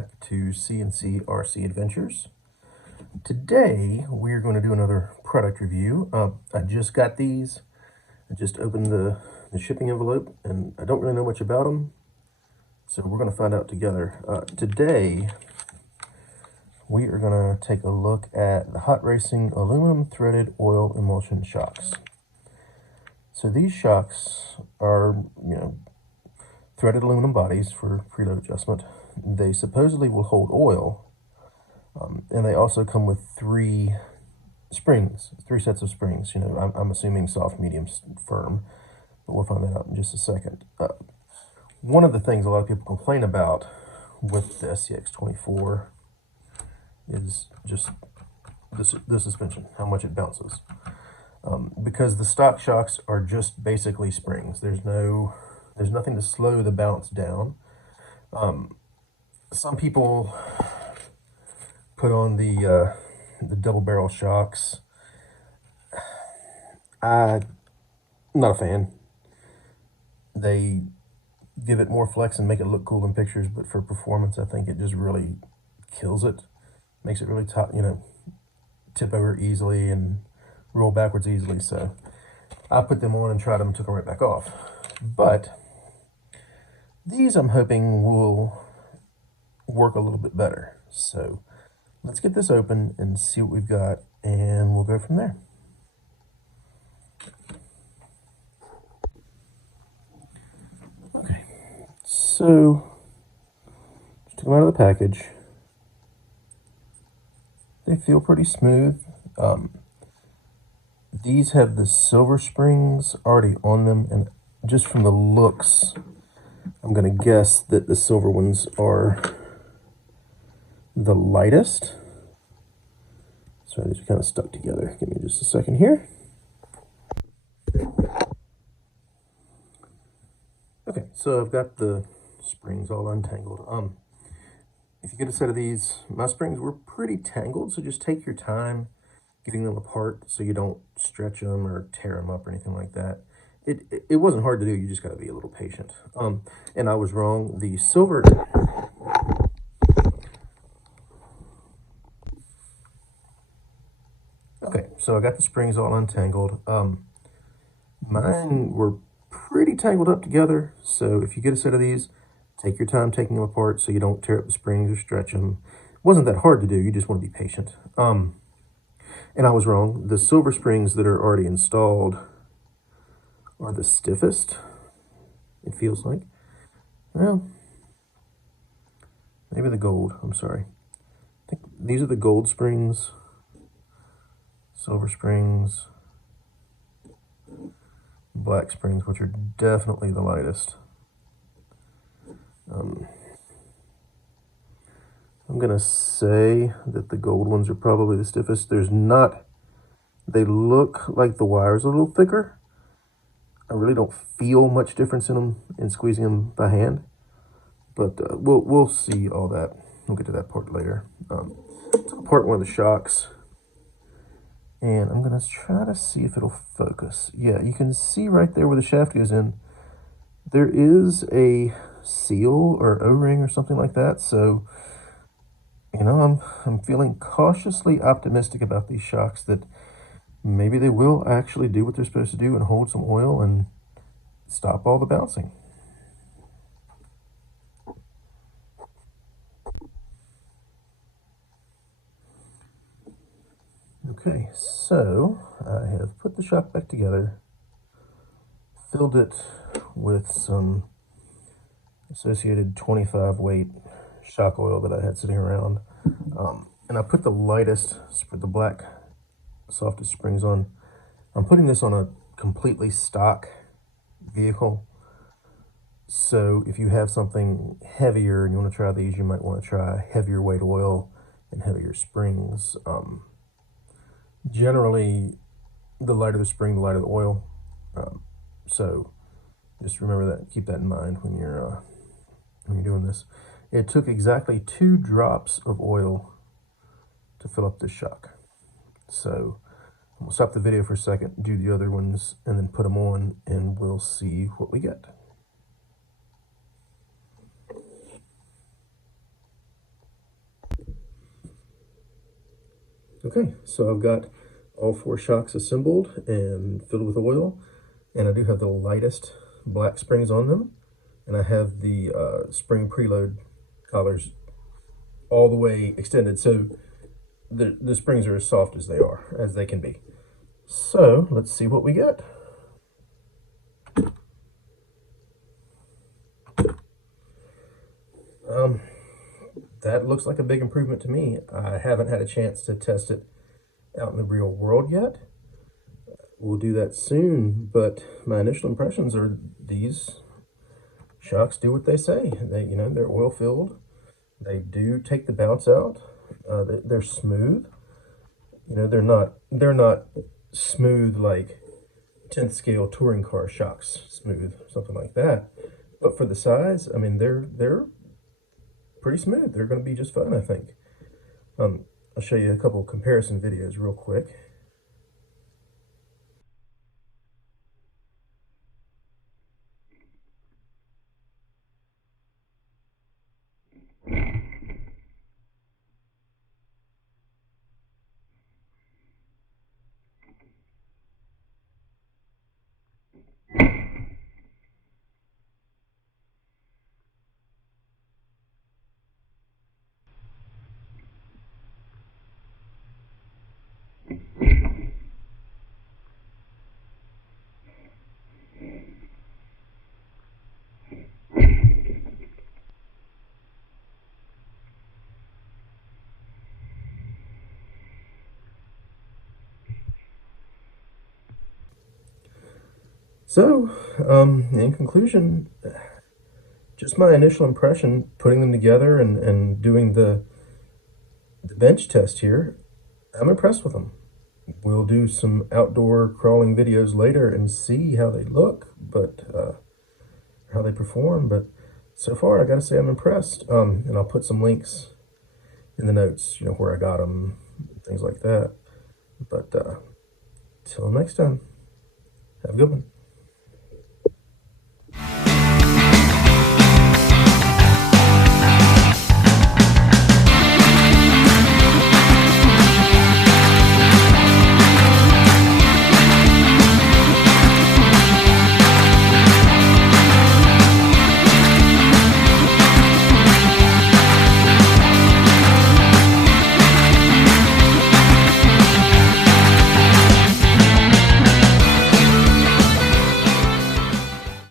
back to CNC RC Adventures. Today we're going to do another product review. I just got these. I just opened the shipping envelope and I don't really know much about them, so we're going to find out together. Today we are going to take a look at the Hot Racing aluminum threaded oil emulsion shocks. So these shocks are, threaded aluminum bodies for preload adjustment. They supposedly will hold oil, and they also come with three sets of springs. I'm assuming soft, medium, firm, but we'll find that out in just a second. One of the things a lot of people complain about with the SCX24 is just the suspension, how much it bounces. Because the stock shocks are just basically springs. There's nothing to slow the bounce down. Some people put on the double barrel shocks. I'm not a fan. They give it more flex and make it look cool in pictures, but for performance, I think it just really kills it. Makes it really tip over easily and roll backwards easily. So I put them on and tried them and took them right back off. But these I'm hoping will work a little bit better. So let's get this open and see what we've got, and we'll go from there. Okay, so just took them out of the package. They feel pretty smooth. These have the silver springs already on them, and just from the looks, I'm going to guess that the silver ones are the lightest. So these are kind of stuck together. Give me just a second here. Okay, so I've got the springs all untangled. If you get a set of these, my springs were pretty tangled, so just take your time getting them apart so you don't stretch them or tear them up or anything like that. It wasn't hard to do, you just got to be a little patient. And I was wrong. The silver... Okay, so I got the springs all untangled. Mine were pretty tangled up together, so if you get a set of these, take your time taking them apart so you don't tear up the springs or stretch them. It wasn't that hard to do, you just want to be patient. And I was wrong. The silver springs that are already installed are the stiffest, it feels like. Well, maybe the gold, I'm sorry. I think these are the gold springs, silver springs, black springs, which are definitely the lightest. I'm going to say that the gold ones are probably the stiffest. They look like the wire's a little thicker. I really don't feel much difference in them in squeezing them by hand, but we'll see all that. We'll get to that part later. Took apart one of the shocks, and I'm going to try to see if it'll focus. Yeah, you can see right there where the shaft goes in, there is a seal or O-ring or something like that. So, I'm feeling cautiously optimistic about these shocks that maybe they will actually do what they're supposed to do and hold some oil and stop all the bouncing. Okay, so I have put the shock back together, filled it with some associated 25 weight shock oil that I had sitting around, and I put the lightest, the black softest springs on. I'm putting this on a completely stock vehicle, so if you have something heavier and you want to try these, you might want to try heavier weight oil and heavier springs. Generally, the lighter the spring, the lighter the oil. So just remember that, keep that in mind when you're doing this. It took exactly 2 drops of oil to fill up this shock. So we'll stop the video for a second, do the other ones, and then put them on, and we'll see what we get. Okay, so I've got all 4 shocks assembled and filled with oil, and I do have the lightest black springs on them, and I have the spring preload collars all the way extended, so the springs are as soft as they can be. So let's see what we get. That looks like a big improvement to me. I haven't had a chance to test it out in the real world yet. We'll do that soon, but my initial impressions are these shocks do what they say. They're oil filled. They do take the bounce out. They're smooth. They're not smooth like 10th scale touring car shocks smooth, something like that. But for the size, I mean, they're pretty smooth. They're going to be just fine, I think. I'll show you a couple comparison videos real quick. So, in conclusion, just my initial impression, putting them together and doing the bench test here, I'm impressed with them. We'll do some outdoor crawling videos later and see how they look, but how they perform. But so far, I gotta say I'm impressed. And I'll put some links in the notes, where I got them, things like that. But till next time, have a good one.